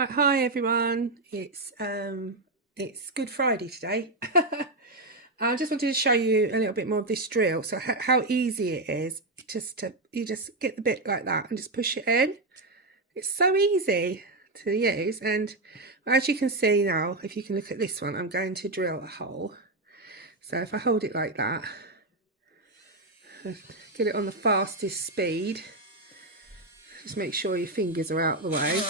Right, hi everyone. It's Good Friday today. I just wanted to show you a little bit more of this drill. So how easy it is you just get the bit like that and just push it in. It's so easy to use, and as you can see now, if you can look at this one, I'm going to drill a hole. So if I hold it like that, get it on the fastest speed. Just make sure your fingers are out of the way.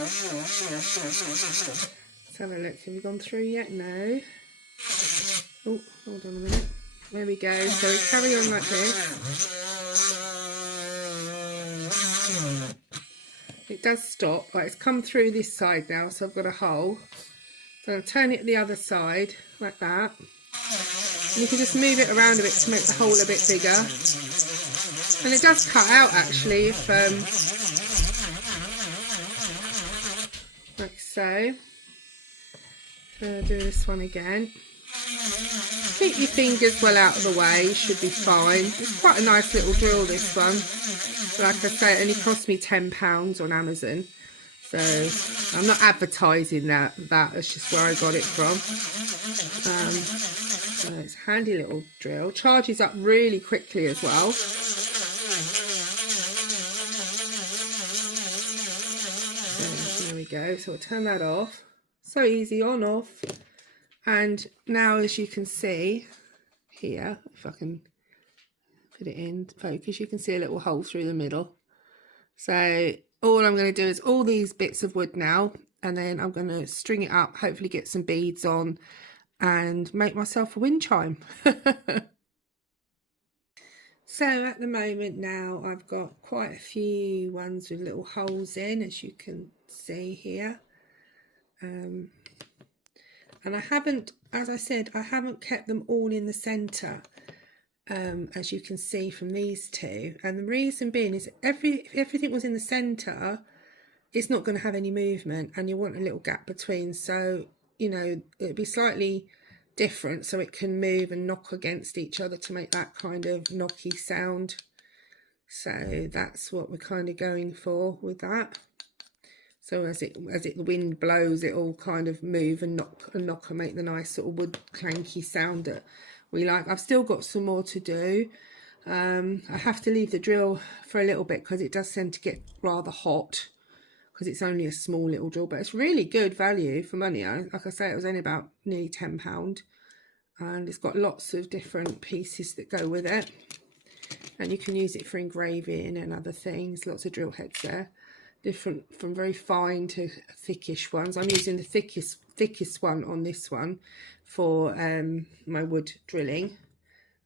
Let's have a look. Have we gone through yet? No. Oh, hold on a minute. There we go. So we carry on like this. It does stop. Right, it's come through this side now, so I've got a hole. So I'll turn it the other side like that. And you can just move it around a bit to make the hole a bit bigger. And it does cut out actually if like so. So I'll do this one again. Keep your fingers well out of the way, should be fine. It's quite a nice little drill, this one. Like I say, it only cost me £10 on Amazon. So I'm not advertising that, that's just where I got it from. So it's a handy little drill. Charges up really quickly as well. So there we go. So we'll turn that off. So easy, on, off. And now, as you can see here, if I can put it in focus, you can see a little hole through the middle. So all I'm going to do is all these bits of wood now, and then I'm going to string it up, hopefully get some beads on and make myself a wind chime. So at the moment now, I've got quite a few ones with little holes in, as you can see here. And I haven't, as I said, I haven't kept them all in the centre, as you can see from these two. And the reason being is if everything was in the centre, it's not going to have any movement, and you want a little gap between. So, you know, it'd be slightly different so it can move and knock against each other to make that kind of knocky sound. So that's what we're kind of going for with that. So as the wind blows, it all kind of move and knock and make the nice sort of wood clanky sound that we like. I've still got some more to do. I have to leave the drill for a little bit because it does tend to get rather hot, because it's only a small little drill, but it's really good value for money. Like I say, it was only about nearly £10, and it's got lots of different pieces that go with it, and you can use it for engraving and other things. Lots of drill heads there, different from very fine to thickish ones. I'm using the thickest one on this one for my wood drilling,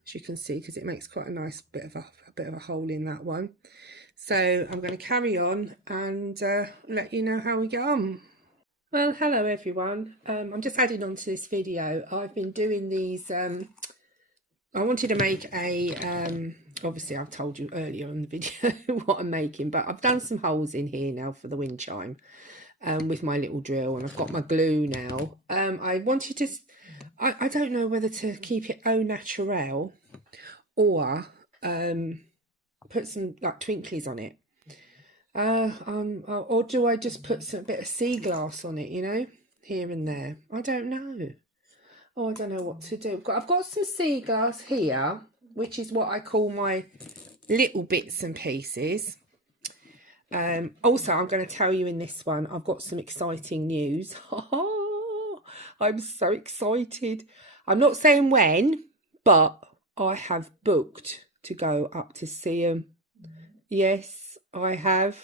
as you can see, because it makes quite a nice bit of a hole in that one. So I'm going to carry on and let you know how we get on. Well, hello everyone. I'm just adding on to this video. I've been doing these. I wanted to make a obviously I've told you earlier in the video what I'm making, but I've done some holes in here now for the wind chime with my little drill, and I've got my glue now. I wanted to, I don't know whether to keep it au naturel or put some like twinklies on it, or do I just put a bit of sea glass on it, you know, here and there? I don't know. Oh, I don't know what to do. I've got some sea glass here, which is what I call my little bits and pieces. Also, I'm going to tell you in this one, I've got some exciting news. I'm so excited. I'm not saying when, but I have booked to go up to see them. Yes, I have.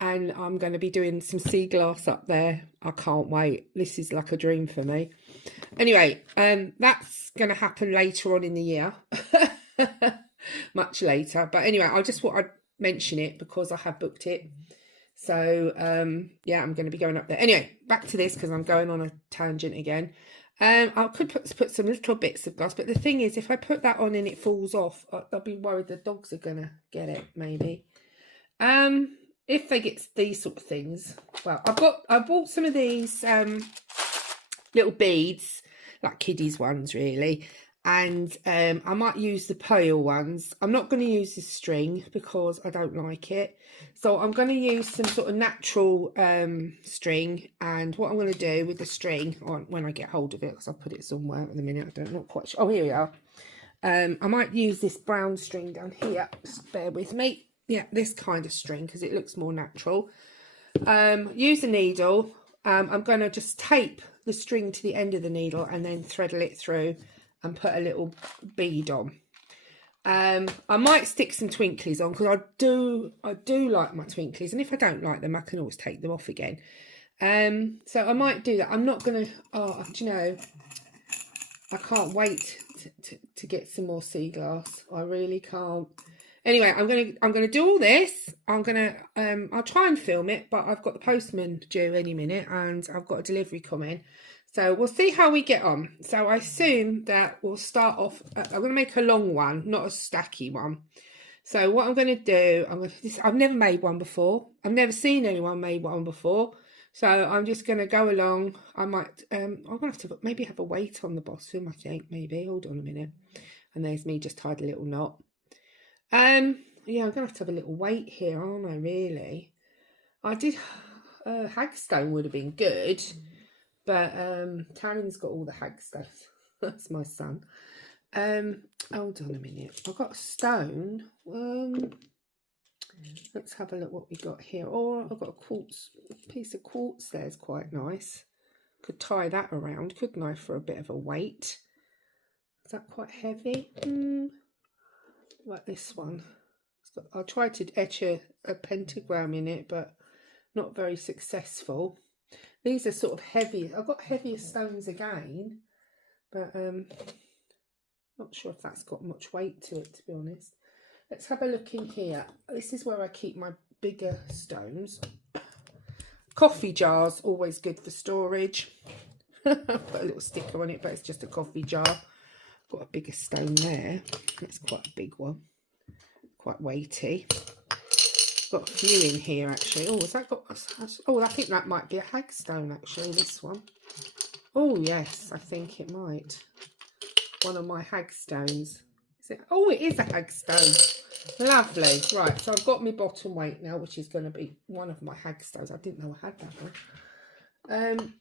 And I'm going to be doing some sea glass up there. I can't wait. This is like a dream for me. Anyway, that's going to happen later on in the year. Much later. But anyway, I just thought I'd mention it because I have booked it. So, yeah, I'm going to be going up there. Anyway, back to this because I'm going on a tangent again. I could put some little bits of glass, but the thing is, if I put that on and it falls off, I'll be worried the dogs are going to get it, maybe. If they get these sort of things, well, I bought some of these little beads, like kiddies ones really, and I might use the pearl ones. I'm not going to use the string because I don't like it, so I'm going to use some sort of natural string. And what I'm going to do with the string, when I get hold of it, because I'll put it somewhere at the minute, I don't know quite sure. Oh, here we are. I might use this brown string down here, just bear with me. Yeah, this kind of string, because it looks more natural. Use a needle. I'm going to just tape the string to the end of the needle and then threadle it through and put a little bead on. I might stick some twinklies on, because I do like my twinklies, and if I don't like them I can always take them off again. So I might do that. I'm not going to, do you know, I can't wait to get some more sea glass. I really can't. Anyway, I'm gonna do all this. I'll try and film it, but I've got the postman due any minute and I've got a delivery coming. So we'll see how we get on. So I assume that we'll start off, I'm gonna make a long one, not a stacky one. So what I'm gonna do, I've never made one before. I've never seen anyone made one before. So I'm just gonna go along. I might, I'm gonna have to maybe have a weight on the bottom, I think, maybe. Hold on a minute. And there's me just tied a little knot. Yeah, I'm gonna have to have a little weight here, aren't I, really? I did, hagstone would have been good, but Taryn's got all the hagstone. That's my son. Hold on a minute. I've got a stone. Let's have a look what we got here. Oh, I've got a piece of quartz there. It's quite nice. Could tie that around, couldn't I, for a bit of a weight? Is that quite heavy? Like this one. I tried to etch a pentagram in it, but not very successful. These are sort of heavy. I've got heavier stones again, but not sure if that's got much weight to it, to be honest. Let's have a look in here. This is where I keep my bigger stones. Coffee jars, always good for storage. Put a little sticker on it, but it's just a coffee jar. Got a bigger stone there. That's quite a big one. Quite weighty. Got a few in here actually. Oh, has that got? Oh, I think that might be a hagstone actually. This one. Oh yes, I think it might. One of my hagstones. Is it? Oh, it is a hagstone. Lovely. Right, so I've got my bottom weight now, which is going to be one of my hagstones. I didn't know I had that one.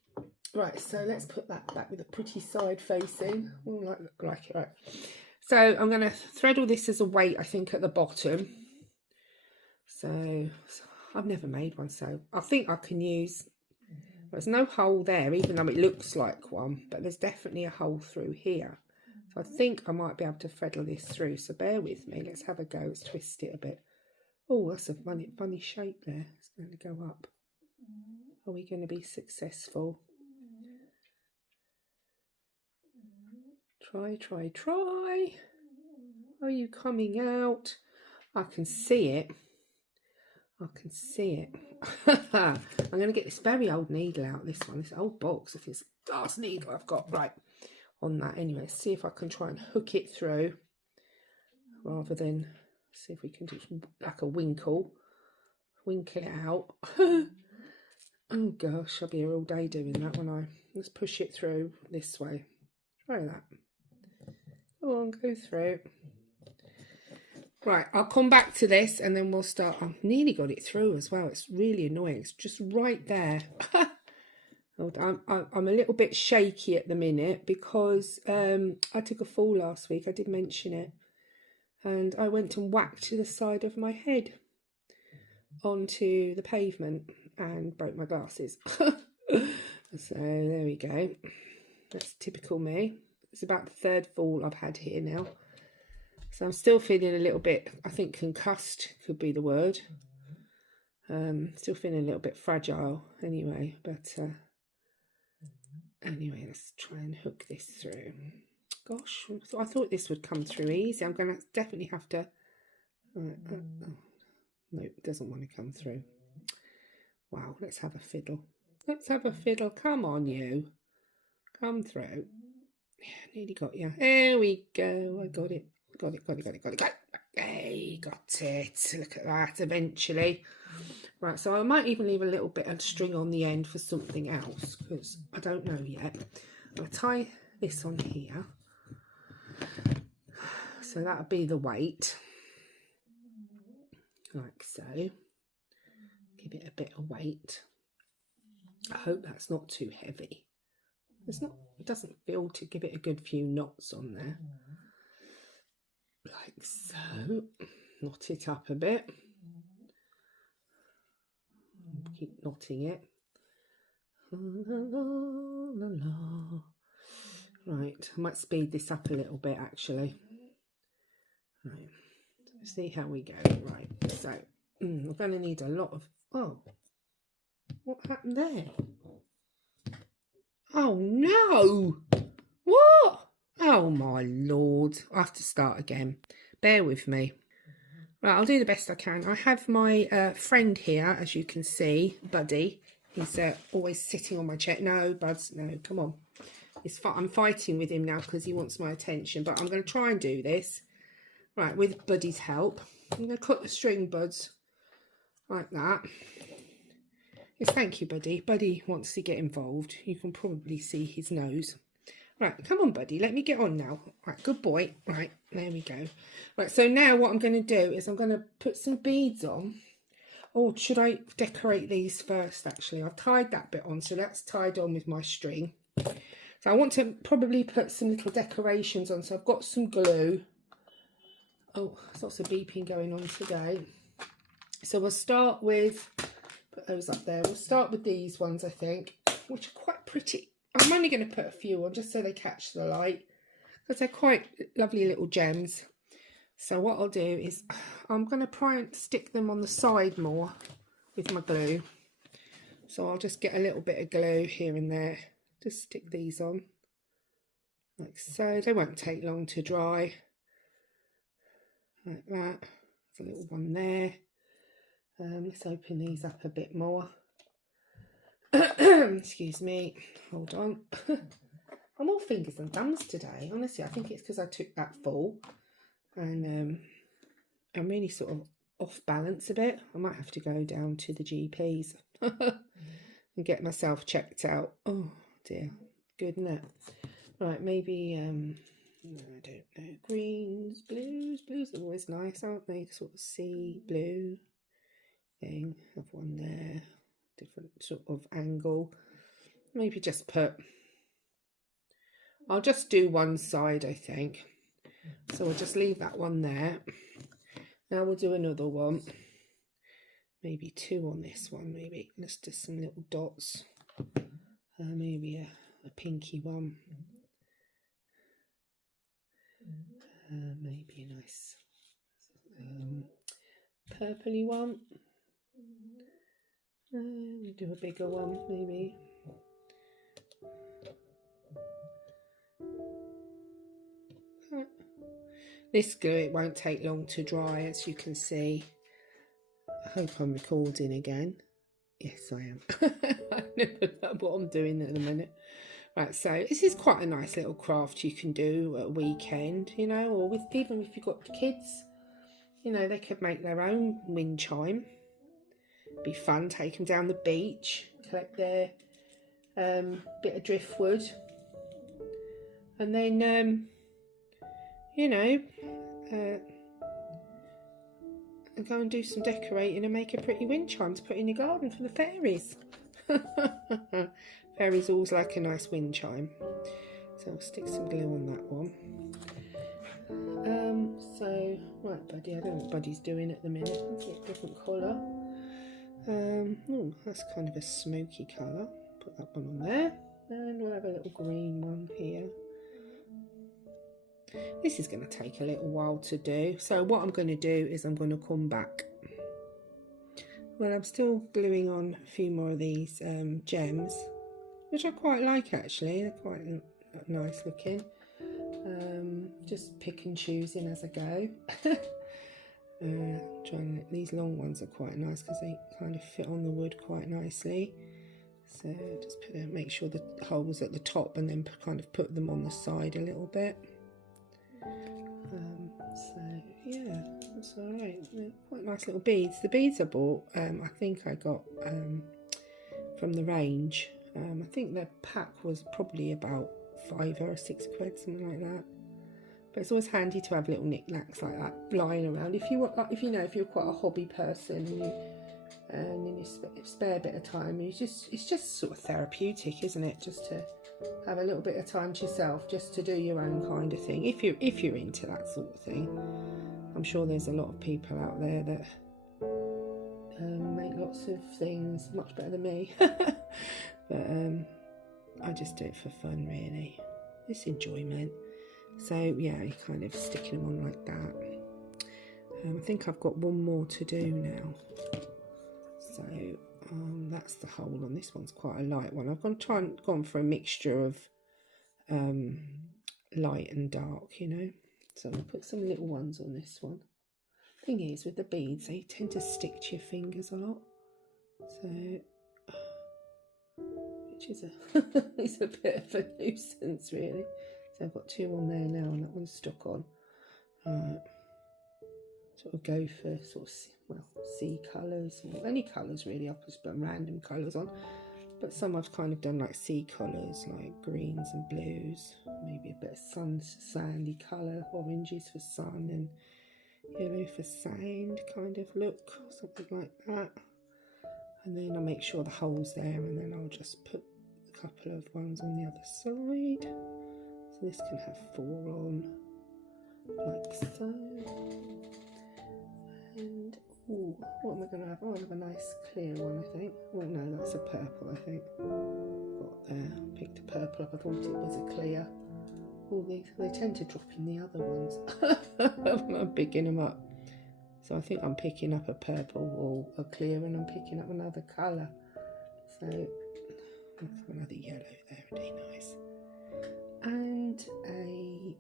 Right, so let's put that back with a pretty side facing. Like it, right. So I'm going to thread all this as a weight, I think, at the bottom. So I've never made one, so I think I can use, there's no hole there, even though it looks like one, but there's definitely a hole through here. So I think I might be able to threadle this through, so bear with me. Let's have a go. Let's twist it a bit. Oh, that's a funny shape there. It's going to go up. Are we going to be successful? Try. Are you coming out? I can see it. I'm going to get this very old needle out, this old box of this glass needle I've got. Right, on that anyway. Let's see if I can try and hook it through, rather than see if we can do like a winkle it out. Oh gosh, I'll be here all day doing that, won't I? Let's push it through this way. Try that. Go on, go through. Right, I'll come back to this and then we'll start. I've nearly got it through as well. It's really annoying. It's just right there. I'm a little bit shaky at the minute because I took a fall last week. I did mention it. And I went and whacked the side of my head onto the pavement and broke my glasses. So there we go. That's typical me. It's about the third fall I've had here now. So I'm still feeling a little bit, I think concussed could be the word. Still feeling a little bit fragile anyway, but anyway, let's try and hook this through. Gosh, I thought this would come through easy. I'm going to definitely have to, no, it doesn't want to come through. Wow, let's have a fiddle. Come on, you. Come through. Yeah, nearly got you. There we go. I got it. Got it. Hey, got it. Look at that, eventually. Right, so I might even leave a little bit of string on the end for something else, because I don't know yet. I'll tie this on here. So that'll be the weight, like so. Give it a bit of weight. I hope that's not too heavy. It's not, it doesn't feel to give it a good few knots on there. Like so. Knot it up a bit. Keep knotting it. Right, I might speed this up a little bit actually. Right, let's see how we go. Right, so we're going to need a lot of... Oh, what happened there? Oh no! What? Oh my lord, I have to start again. Bear with me. Right, I'll do the best I can. I have my friend here, as you can see, Buddy. He's always sitting on my chair. No, Buds, no, come on. I'm fighting with him now because he wants my attention, but I'm going to try and do this. Right, with Buddy's help. I'm going to cut the string, Buds, like that. Yes, thank you, Buddy. Buddy wants to get involved. You can probably see his nose. Right, come on, Buddy, let me get on now. Right, good boy. Right, there we go. Right, so now what I'm going to do is I'm going to put some beads on. Oh, should I decorate these first, actually? I've tied that bit on, so that's tied on with my string. So I want to probably put some little decorations on. So I've got some glue. Oh, there's lots of beeping going on today. So we'll start with, put those up there. We'll start with these ones, I think, which are quite pretty. I'm only going to put a few on just so they catch the light, because they're quite lovely little gems. So what I'll do is I'm going to try and stick them on the side more with my glue. So I'll just get a little bit of glue here and there. Just stick these on like so. They won't take long to dry. Like that. There's a little one there. Let's open these up a bit more. Excuse me. Hold on. I'm all fingers and thumbs today. Honestly, I think it's because I took that fall. And I'm really sort of off balance a bit. I might have to go down to the GPs and get myself checked out. Oh dear, good, isn't it? Right, maybe I don't know, greens, blues are always nice, aren't they? Sort of sea blue thing. Have one there, different sort of angle. Maybe just put, I'll just do one side, I think. So we'll just leave that one there. Now we'll do another one. Maybe two on this one, maybe. Let's do some little dots. Maybe a pinky one. Maybe a nice purpley one. We'll do a bigger one, maybe. This glue, it won't take long to dry, as you can see. I hope I'm recording again. Yes, I am. I never know what I'm doing at the minute. Right, so this is quite a nice little craft you can do at a weekend, you know, or with, even if you've got kids, you know, they could make their own wind chime. Be fun, take them down the beach, collect their bit of driftwood, and then you know, and go and do some decorating and make a pretty wind chime to put in your garden for the fairies. Fairies always like a nice wind chime. So I'll stick some glue on that one. So, right, Buddy, I don't know what Buddy's doing at the minute. Let's get a different colour. Oh, that's kind of a smoky colour. Put that one on there. And we'll have a little green one here. This is going to take a little while to do. So what I'm going to do is I'm going to come back. Well, I'm still gluing on a few more of these gems, which I quite like actually. They're quite nice looking. Just pick and choosing as I go. These long ones are quite nice because they kind of fit on the wood quite nicely. So just make sure the holes at the top, and then kind of put them on the side a little bit. So yeah, that's all right. They're quite nice little beads. The beads I bought, I think I got from the range. I think the pack was probably about £5 or £6, something like that. But it's always handy to have little knickknacks like that lying around. If you want, like, if you're quite a hobby person and in your spare bit of time, it's just sort of therapeutic, isn't it? Just to have a little bit of time to yourself, just to do your own kind of thing. If you're into that sort of thing, I'm sure there's a lot of people out there that make lots of things much better than me. But I just do it for fun, really. It's enjoyment. So yeah, you're kind of sticking them on like that. I think I've got one more to do now. So that's the hole on this one's quite a light one. I've gone for a mixture of light and dark, you know. So I'll put some little ones on this one. Thing is, with the beads, they tend to stick to your fingers a lot. So, which is it's a bit of a nuisance, really. So I've got two on there now, and that one's stuck on. Sort of go for sort of, well, sea colours, or any colours really. I'll put some random colours on, but some I've kind of done like sea colours, like greens and blues, maybe a bit of sandy colour, oranges for sun and yellow for sand kind of look, something like that. And then I'll make sure the hole's there, and then I'll just put a couple of ones on the other side. So this can have 4 on, like so. And ooh, what am I going to have? Oh, I have a nice clear one, I think. Oh no, that's a purple, I think. Got there. Picked a purple up. I thought it was a clear. Oh, they tend to drop in the other ones. I'm picking them up. So I think I'm picking up a purple or a clear, and I'm picking up another colour. So I'll have another yellow there, would be nice. And a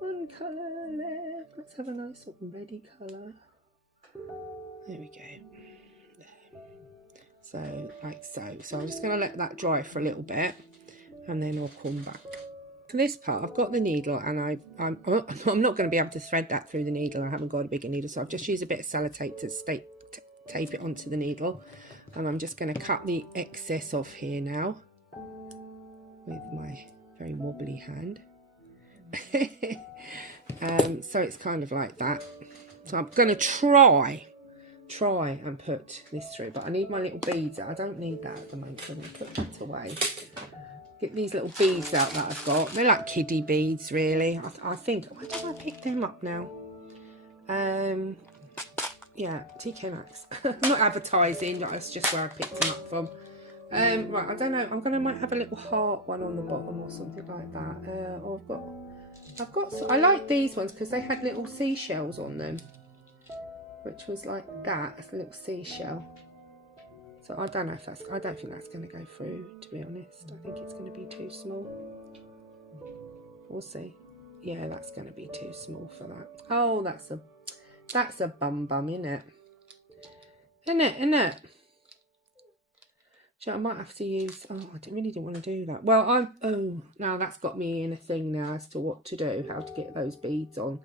one colour left. Let's have a nice sort of reddy colour. There we go. There. So like so. So I'm just going to let that dry for a little bit, and then I'll come back. For this part, I've got the needle, and I'm not going to be able to thread that through the needle. I haven't got a bigger needle, so I've just used a bit of sellotape to tape it onto the needle, and I'm just going to cut the excess off here now with my very wobbly hand. So it's kind of like that. So I'm going to try and put this through, but I need my little beads out. I don't need that at the moment, so I'm going to put that away. Get these little beads out that I've got. They're like kiddie beads, really. I think, why did I pick them up now? Yeah, TK Maxx. I'm not advertising, that's just where I picked them up from. Right, I don't know. Might have a little heart one on the bottom or something like that. Or I like these ones because they had little seashells on them, which was like that. It's a little seashell. So I don't know if I don't think that's going to go through, to be honest. I think it's going to be too small. We'll see. Yeah, that's going to be too small for that. Oh, that's a bum, isn't it? Isn't it? So I might have to use, I really didn't want to do that. Well, now that's got me in a thing now as to what to do, how to get those beads on.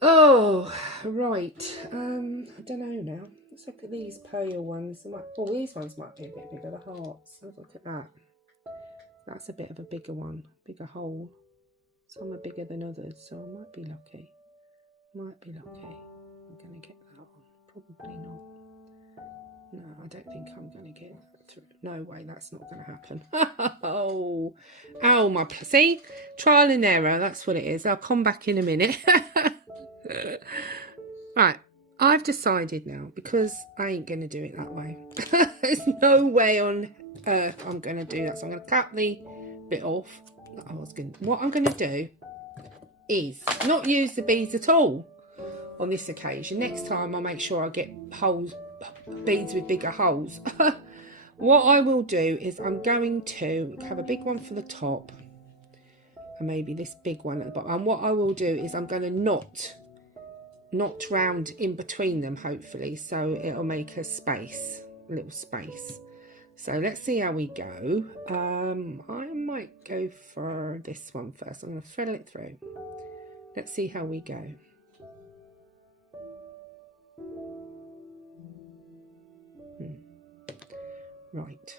Oh, right. I don't know now. Let's look at these pale ones. These ones might be a bit bigger, the hearts. Have a look at that. That's a bit of a bigger one, bigger hole. Some are bigger than others, so I might be lucky. I'm going to get that on. Probably not. No, I don't think I'm going to get that through. No way, that's not going to happen. Oh, see? Trial and error, that's what it is. I'll come back in a minute. Right, I've decided now, because I ain't going to do it that way. There's no way on earth I'm going to do that. So I'm going to cut the bit off. What I'm going to do is not use the beads at all on this occasion. Next time I'll make sure I get beads with bigger holes. What I will do is I'm going to have a big one for the top and maybe this big one at the bottom. And what I will do is I'm going to knot round in between them, hopefully, so it'll make a little space. So let's see how we go. I might go for this one first. I'm going to thread it through. Let's see how we go. Right.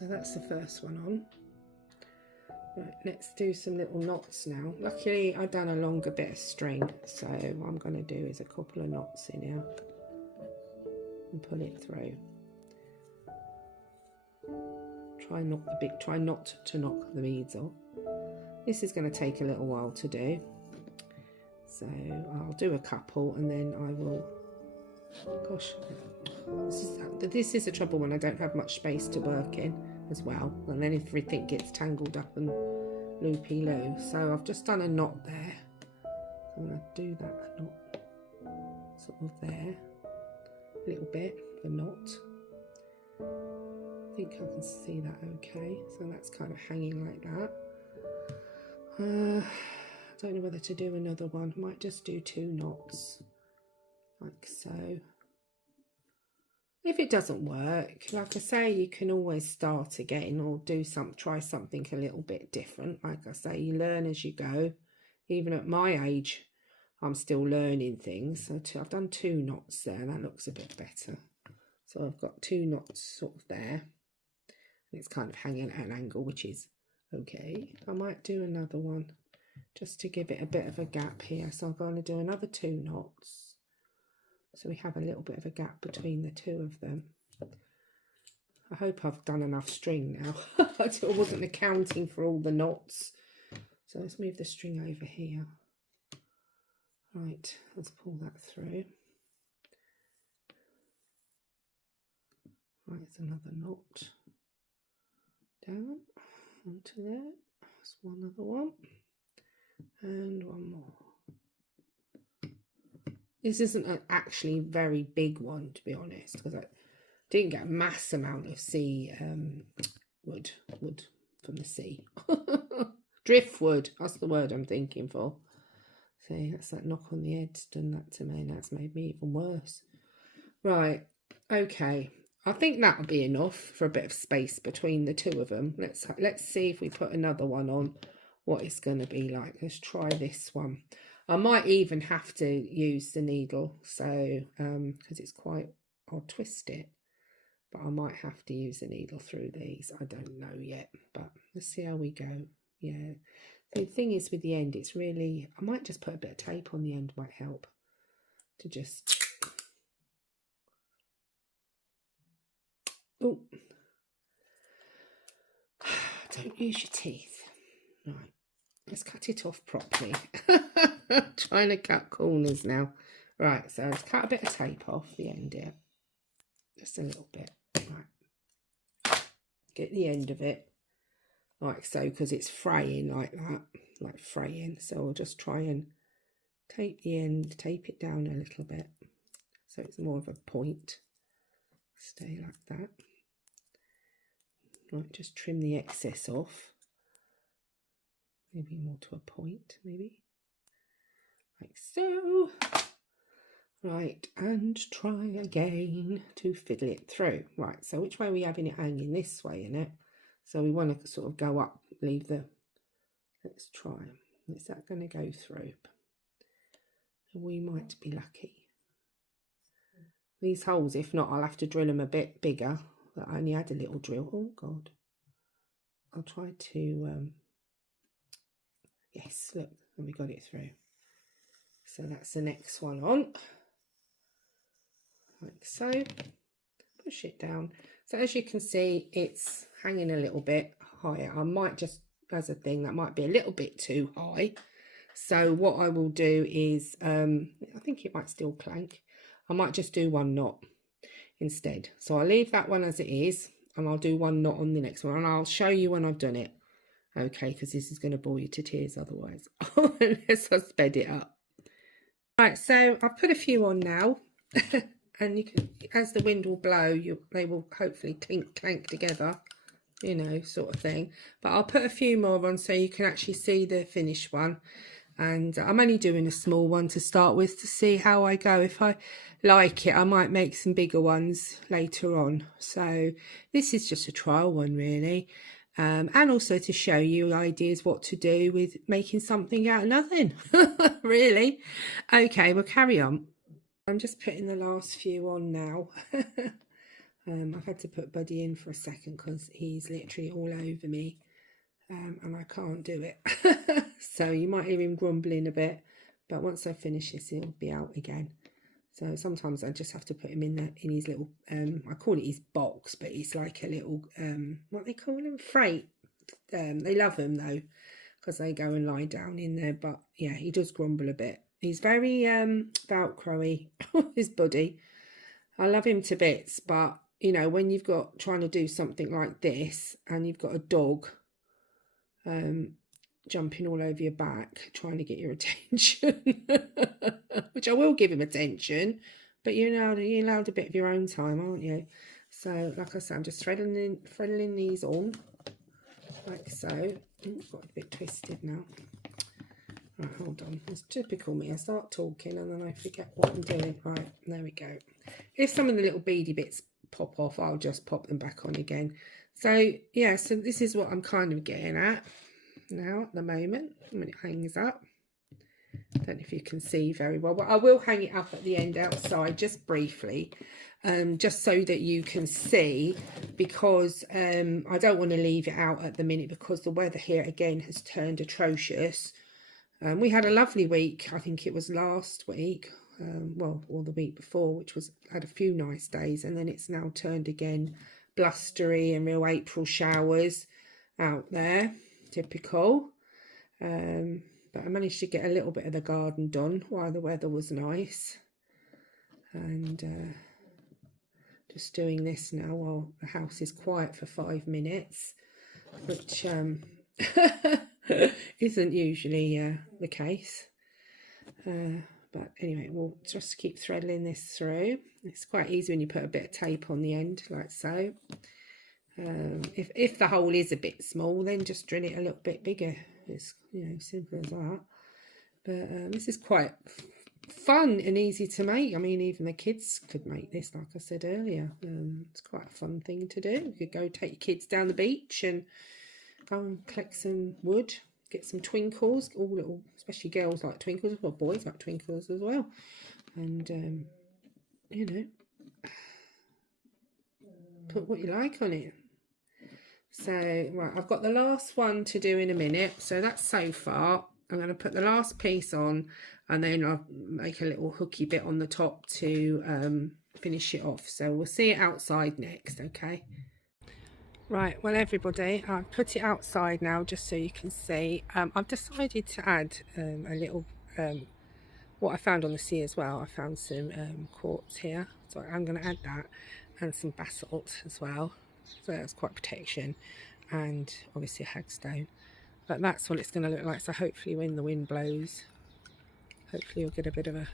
So that's the first one on. Right, let's do some little knots now. Luckily I've done a longer bit of string, so what I'm going to do is a couple of knots in here and pull it through. Try not to knock the beads off. This is going to take a little while to do, so I'll do a couple and then I will. Gosh, this is the trouble when I don't have much space to work in as well, and then everything gets tangled up and loopy-loo. So I've just done a knot there. I'm going to do that knot sort of there, a little bit of a knot. I think I can see that okay. So that's kind of hanging like that. I don't know whether to do another one. I might just do 2 knots like so. If it doesn't work, like I say, you can always start again or try something a little bit different. Like I say, you learn as you go. Even at my age, I'm still learning things. So I've done 2 knots there. That looks a bit better. So I've got 2 knots sort of there. And it's kind of hanging at an angle, which is okay. I might do another one just to give it a bit of a gap here. So I'm going to do another 2 knots. So we have a little bit of a gap between the 2 of them. I hope I've done enough string now. I wasn't accounting for all the knots. So let's move the string over here. Right, let's pull that through. Right, it's another knot. Down, onto there. That's one other one. And one more. This isn't an actually very big one, to be honest, because I didn't get a mass amount of wood from the sea. Driftwood, that's the word I'm thinking for. See, that's that knock on the head's done that to me, and that's made me even worse. Right, okay. I think that'll be enough for a bit of space between the 2 of them. Let's see if we put another one on, what it's going to be like. Let's try this one. I might even have to use the needle, so because it's quite, I'll twist it, but I might have to use the needle through these. I don't know yet, but let's see how we go. Yeah, the thing is with the end, it's really, I might just put a bit of tape on the end, might help to just, oh, don't use your teeth. Right, let's cut it off properly. Trying to cut corners now. Right, so let's cut a bit of tape off the end here. Just a little bit. Right. Get the end of it. Like so, because it's fraying like that. Like fraying. So I'll just try and tape the end, tape it down a little bit. So it's more of a point. Stay like that. Right, just trim the excess off. Maybe more to a point, maybe. Like so. Right, and try again to fiddle it through. Right, so which way are we having it hanging? This way, innit? So we want to sort of go up, leave the, let's try. Is that going to go through? We might be lucky. These holes, if not, I'll have to drill them a bit bigger. But I only had a little drill. Oh, God. I'll try to, yes, look, and we got it through. So that's the next one on, like so. Push it down. So as you can see, it's hanging a little bit higher. I might just, as a thing, that might be a little bit too high. So what I will do is, I think it might still clank. I might just do 1 knot instead. So I'll leave that one as it is, and I'll do 1 knot on the next one, and I'll show you when I've done it. Okay, because this is going to bore you to tears otherwise, unless I sped it up. Right, so I've put a few on now, and you can, as the wind will blow, they will hopefully clank together, you know, sort of thing. But I'll put a few more on so you can actually see the finished one. And I'm only doing a small one to start with to see how I go. If I like it, I might make some bigger ones later on. So this is just a trial one, really. And also to show you ideas what to do with making something out of nothing, really. Okay, we'll carry on. I'm just putting the last few on now. I've had to put Buddy in for a second because he's literally all over me, and I can't do it. So you might hear him grumbling a bit, but once I finish this, he'll be out again. So sometimes I just have to put him in his little, I call it his box, but it's like a little, what they call them, freight. They love him though, because they go and lie down in there. But yeah, he does grumble a bit. He's very Velcro-y, his Buddy. I love him to bits, but you know, when you've got trying to do something like this and you've got a dog jumping all over your back trying to get your attention, which I will give him attention, but you're allowed a bit of your own time, aren't you? So like I said, I'm just threading these on like so. Got a bit twisted now. Right, hold on. It's typical me. I start talking and then I forget what I'm doing. Right, there we go. If some of the little beady bits pop off, I'll just pop them back on again. So yeah, so this is what I'm kind of getting at now at the moment when it hangs up. I don't know if you can see very well, but I will hang it up at the end outside just briefly, just so that you can see, because I don't want to leave it out at the minute because the weather here again has turned atrocious. We had a lovely week, I think it was last week, well, or the week before, which had a few nice days, and then it's now turned again blustery and real April showers out there, typical. But I managed to get a little bit of the garden done while the weather was nice, and just doing this now while the house is quiet for 5 minutes, which isn't usually the case, but anyway, we'll just keep threading this through. It's quite easy when you put a bit of tape on the end like so. If the hole is a bit small, then just drill it a little bit bigger. It's, you know, simple as that. But this is quite fun and easy to make. I mean, even the kids could make this, like I said earlier. It's quite a fun thing to do. You could go take your kids down the beach and go and collect some wood, get some twinkles. All little, especially girls like twinkles, well, boys like twinkles as well. And you know, put what you like on it. So right, I've got the last one to do in a minute, so that's so far. I'm going to put the last piece on, and then I'll make a little hooky bit on the top to finish it off. So we'll see it outside next, okay? Right, well everybody, I've put it outside now just so you can see. I've decided to add a little, what I found on the sea as well. I found some quartz here, so I'm going to add that, and some basalt as well. So that's quite protection, and obviously a hagstone. But that's what it's going to look like. So hopefully when the wind blows, hopefully you'll get a bit of a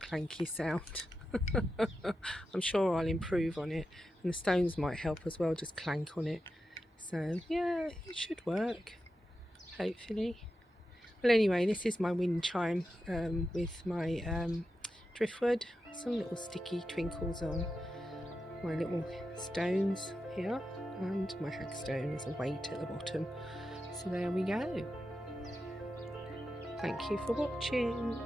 clanky sound. I'm sure I'll improve on it, and the stones might help as well, just clank on it. So yeah, it should work, hopefully. Well anyway, this is my wind chime with my driftwood, some little sticky twinkles on my little stones here, and my hagstone is a weight at the bottom. So there we go. Thank you for watching.